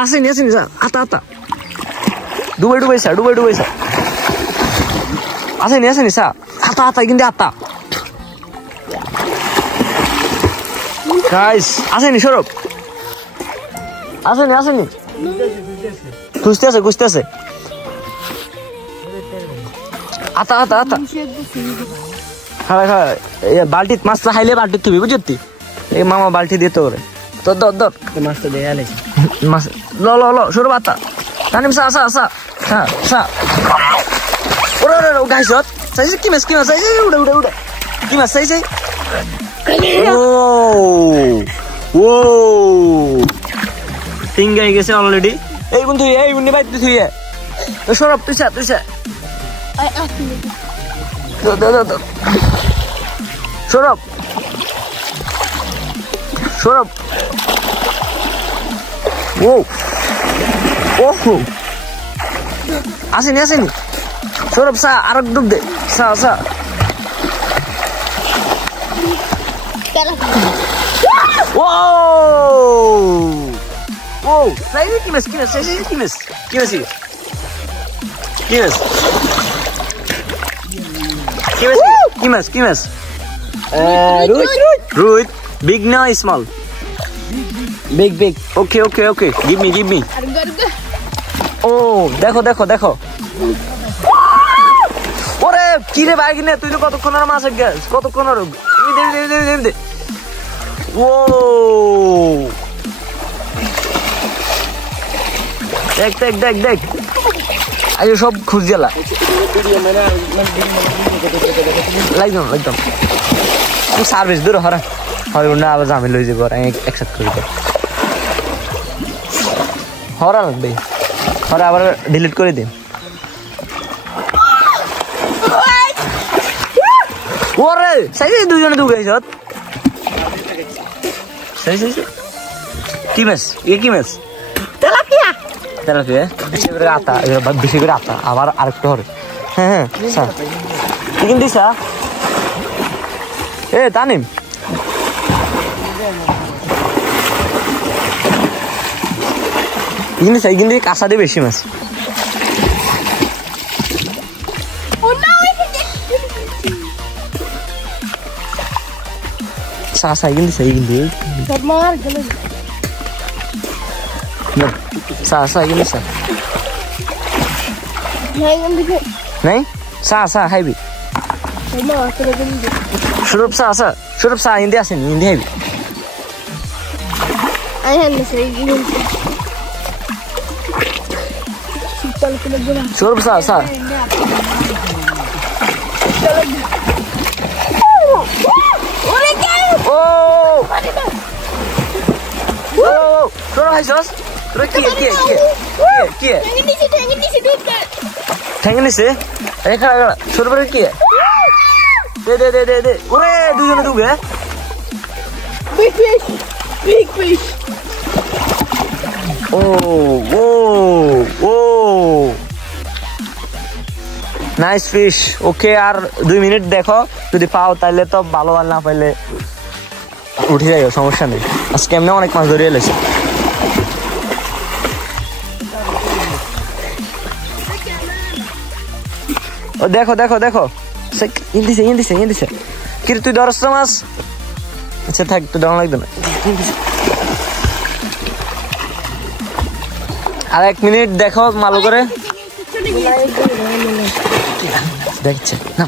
আসেনি আসেনি স্যার আতা আতা ডুবাই ডুবাই স্যার ডুবাই ডুবাই স্যার আসেনি আসেনি স্যার আতা আতা কিন্তু আতা গাইস আসেনি সৌরভ আসেনি আসেনি খুঁজতে আছে খুঁজতে আছে আতা আতা আতা খাড়া খাড়া বালতি মাছটা খাইলে বালতি থুবি বুঝতি এই মামা বালতি দিতে ওরে তোর দর দর মাছটা দিয়ে আলে মাছ ল ল ল সৌরভ আতা তানিম সা সা সা হ্যাঁ সা ওরে ওরে গাইস চাইছে কি মাছ চাইছে উড়ে উড়ে উড়ে কি মাছ চাইছে ও ও তিনগাই গেছে অলরেডি এই বন্ধু এই বন্ধু ভাই তুই সৌরভ তুই সৌরভ সৌরভ ও ও আসেনি আসেনি সৌরভ সা আর ডুব দে সা সা ও ও সাইজ কি মাছ সাইজ কি মাছ কি মাছ Ruth, big no small? Big. Okay. Give me. Oh, দেখো. ওরে কি রে ভাই কিনে তুই তো কতক্ষণ আর মাছ গেছ কতক্ষণ আর দে ও দেখ আরে সব খুঁজ গেলা একদম সার্ভিস দূর হরা হয় না আবার জামি লই যাব আর একসাথে করে দাও হরা লাগবে হরা আবার ডিলিট করে দিন ওরে সাই দুজনে দুগাইছ সাই কি মাছ কি মাছ তেলাপিয়া এবারে আতা এবার বেশি করে আতা আবার আরেকটা হবে হ্যাঁ স্যার কি দিছা এ তানিম কিন্তু কাঁচা দিয়ে বেশি মাছ সাই কিন্তু नहीं सा हाईबी शुरुप सा हिंदी आसे हिंदी हाईबी शुरुप सा ओ शुरुप हाई सॉस क्या ठेंगने से देखा शुरू पर क्या दे ओरे दूसरे दूगे big fish ओ नाइस फिश ओके यार 2 मिनट देखो যদি পাও তাহলে তো ভালো আর না পাইলে উঠে যাও সমস্যা নেই আজকে এমনি অনেক মাছ ধরে এলেছে ও দেখো ইন্দিছে কি তুই ধরছ মাছ আচ্ছা থাক তুই দাও লাগবে না আর 1 মিনিট দেখো ভালো করে দেখছে না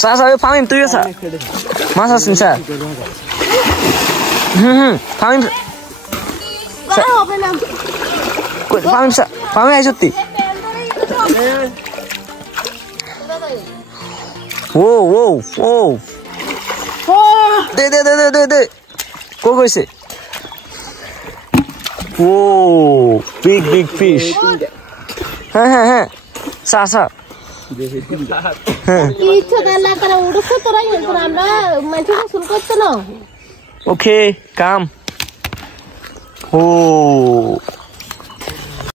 স্যার ফামিম তুই স্যার মাছ আছেন স্যার ফামিম হবে না ফামিম আইসতি ও দে কো কইছে ও বিগ ফিশ হ্যাঁ সা ওকে কাম ও